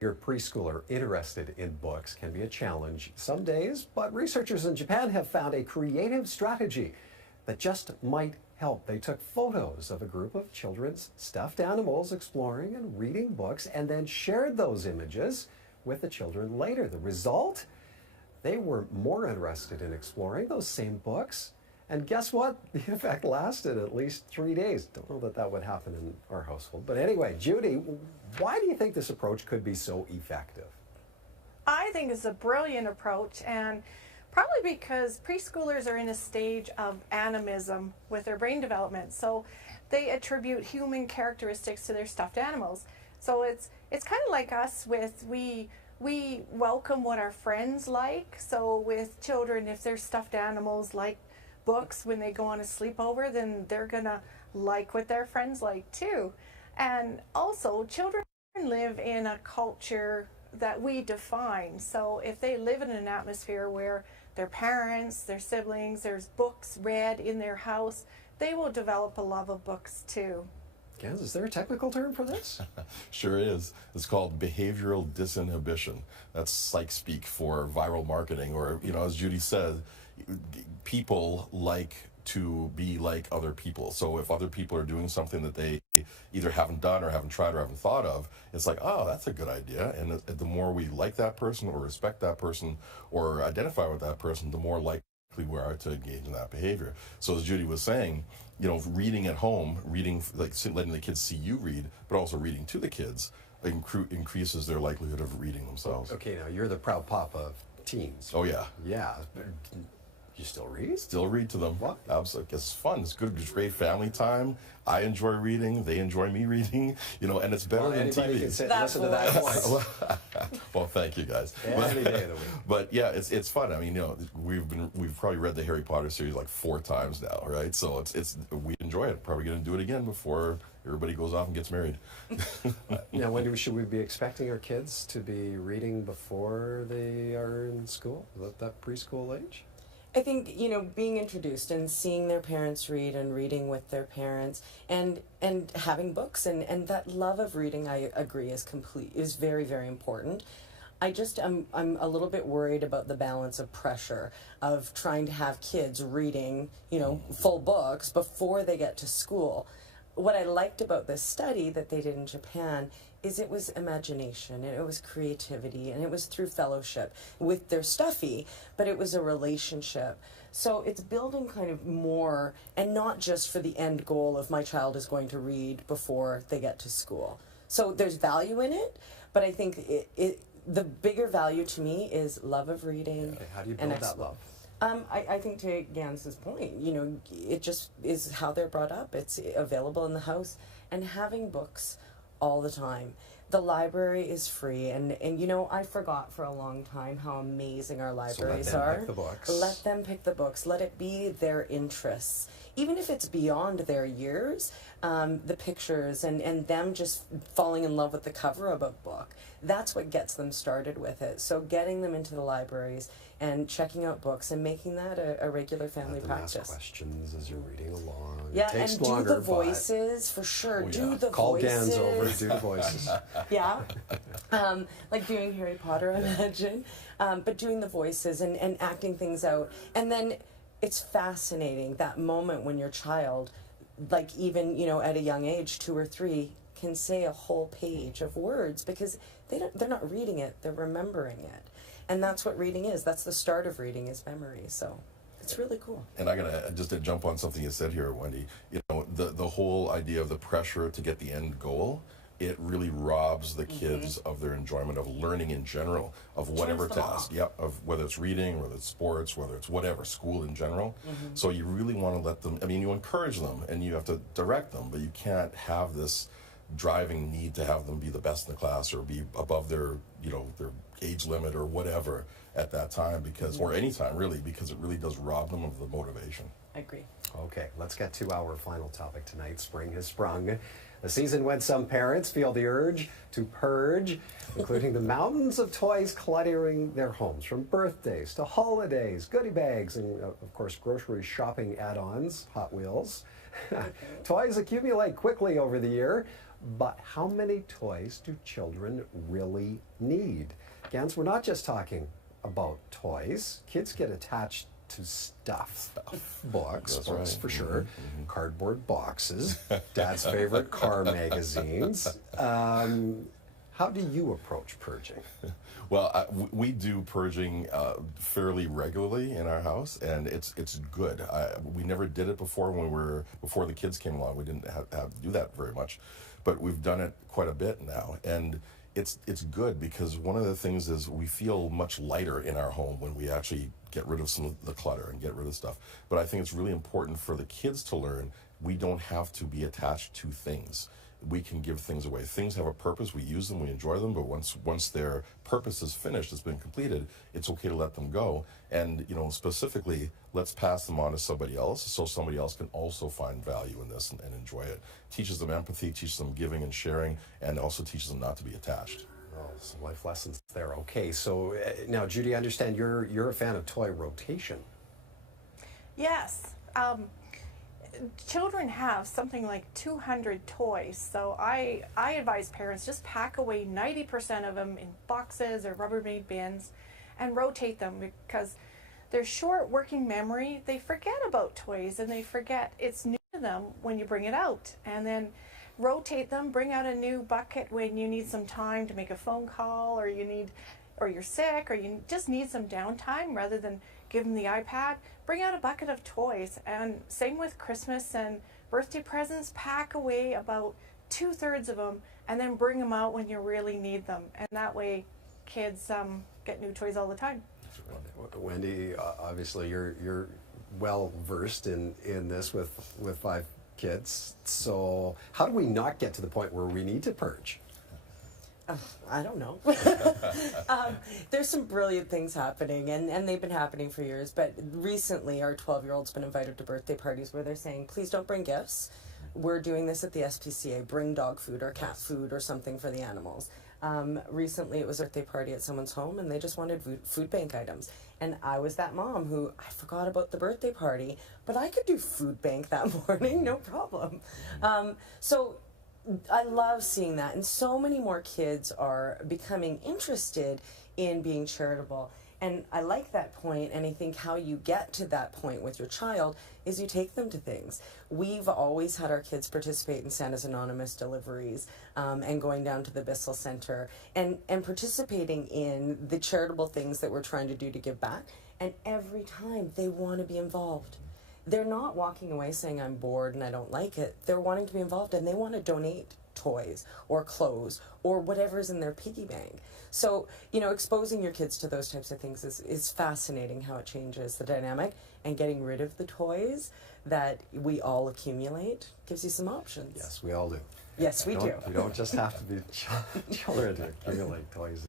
your preschooler interested in books can be a challenge some days, but researchers in Japan have found a creative strategy that just might help. They took photos of a group of children's stuffed animals exploring and reading books and then shared those images with the children later. The result? They were more interested in exploring those same books. And guess what? The effect lasted at least 3 days. Don't know that that would happen in our household. But anyway, Judy, why do you think this approach could be so effective? I think it's a brilliant approach, and probably because preschoolers are in a stage of animism with their brain development. So they attribute human characteristics to their stuffed animals. So it's kind of like us with we welcome what our friends like. So with children, if they're stuffed animals like books when they go on a sleepover, then they're gonna like what their friends like too. And also, children live in a culture that we define. So if they live in an atmosphere where their parents, their siblings, there's books read in their house, they will develop a love of books too. Gans, is there a technical term for this? Sure is. It's called behavioral disinhibition. That's psych speak for viral marketing, or, as Judy said, people like to be like other people. So if other people are doing something that they either haven't done or haven't tried or haven't thought of, it's like, oh, that's a good idea. And the more we like that person or respect that person or identify with that person, the more likely we are to engage in that behavior. So as Judy was saying, reading at home, reading, like letting the kids see you read, but also reading to the kids increases their likelihood of reading themselves. Okay, now you're the proud papa of teens. Oh, yeah. Yeah. You still read? Still read to them. What? Absolutely. It's fun. It's good. It's great family time. I enjoy reading. They enjoy me reading. And it's better than TV. Can sit and listen to that voice. Well, thank you guys. Any day of the week. But yeah, it's fun. I mean, we've probably read the Harry Potter series like 4 times now, right? So we enjoy it. Probably going to do it again before everybody goes off and gets married. Now, when should we be expecting our kids to be reading before they are in school? Is that preschool age? I think, being introduced and seeing their parents read and reading with their parents and having books and that love of reading, I agree, is very, very important. I'm a little bit worried about the balance of pressure of trying to have kids reading, full books before they get to school. What I liked about this study that they did in Japan is it was imagination and it was creativity and it was through fellowship with their stuffy, but it was a relationship. So it's building kind of more, and not just for the end goal of my child is going to read before they get to school. So there's value in it, but I think the bigger value to me is love of reading. How do you build that love? I think to Gans's point, it just is how they're brought up. It's available in the house and having books all the time. The library is free, and I forgot for a long time how amazing our libraries are. Pick the books. Let them pick the books. Let it be their interests. Even if it's beyond their years, the pictures and them just falling in love with the cover of a book, that's what gets them started with it. So getting them into the libraries and checking out books and making that a regular family practice. Ask questions as you're reading along. Yeah, it takes and longer, do the voices for sure. Oh, yeah. Do the Call voices. Gans over, do the voices. Yeah, like doing Harry Potter, I imagine. But doing the voices and acting things out. And then it's fascinating, that moment when your child, like even, at a young age, 2 or 3, can say a whole page of words because they're not reading it, they're remembering it. And that's what reading is. That's the start of reading, is memory. So it's really cool. And I gotta just to jump on something you said here, Wendy. The whole idea of the pressure to get the end goal, it really robs the kids of their enjoyment of learning in general, of whatever task. Yep, of whether it's reading, whether it's sports, whether it's whatever, school in general. So you really want to let them, you encourage them and you have to direct them, but you can't have this driving need to have them be the best in the class or be above their, their age limit or whatever at that time, because, or any time really, because it really does rob them of the motivation. I agree. Okay, let's get to our final topic tonight. Spring has sprung. A season when some parents feel the urge to purge, including the mountains of toys cluttering their homes, from birthdays to holidays, goodie bags, and of course grocery shopping add-ons, Hot Wheels. Toys accumulate quickly over the year, But how many toys do children really need? Gans, we're not just talking about toys. Kids get attached to stuff. Books, That's books right. for sure, cardboard boxes, Dad's favorite car magazines. How do you approach purging? Well, we do purging fairly regularly in our house, and it's good. We never did it before before the kids came along. We didn't have to do that very much, but we've done it quite a bit now, and it's good because one of the things is we feel much lighter in our home when we actually get rid of some of the clutter and get rid of stuff. But I think it's really important for the kids to learn we don't have to be attached to things. We can give things away. Things have a purpose. We use them. We enjoy them. But once their purpose is finished, it's been completed, it's okay to let them go. And specifically, let's pass them on to somebody else so somebody else can also find value in this and enjoy it. Teaches them empathy, teaches them giving and sharing, and also teaches them not to be attached. Oh, some life lessons there. Okay, so now, Judy, I understand you're a fan of toy rotation. Yes. Children have something like 200 toys, so I advise parents just pack away 90% of them in boxes or Rubbermaid bins and rotate them, because their short working memory, they forget about toys and they forget it's new to them when you bring it out. And then rotate them, bring out a new bucket when you need some time to make a phone call, or you're sick, or you just need some downtime. Rather than give them the iPad, bring out a bucket of toys. And same with Christmas and birthday presents, pack away about 2/3 of them and then bring them out when you really need them. And that way kids get new toys all the time. Wendy, obviously you're well versed in this with 5 kids. So how do we not get to the point where we need to purge? I don't know. There's some brilliant things happening, and they've been happening for years. But recently, our 12-year-old's been invited to birthday parties where they're saying, please don't bring gifts. We're doing this at the SPCA. Bring dog food or cat food or something for the animals. Recently, it was a birthday party at someone's home, and they just wanted food bank items. And I was that mom who, I forgot about the birthday party, but I could do food bank that morning, no problem. So I love seeing that, and so many more kids are becoming interested in being charitable. And I like that point, and I think how you get to that point with your child is you take them to things. We've always had our kids participate in Santa's Anonymous deliveries, and going down to the Bissell Center and participating in the charitable things that we're trying to do to give back. And every time they want to be involved. They're not walking away saying, I'm bored and I don't like it. They're wanting to be involved, and they want to donate toys or clothes or whatever's in their piggy bank. So, exposing your kids to those types of things is fascinating, how it changes the dynamic, and getting rid of the toys that we all accumulate gives you some options. Yes, we all do. Yes, we do. You don't just have to be children to accumulate toys.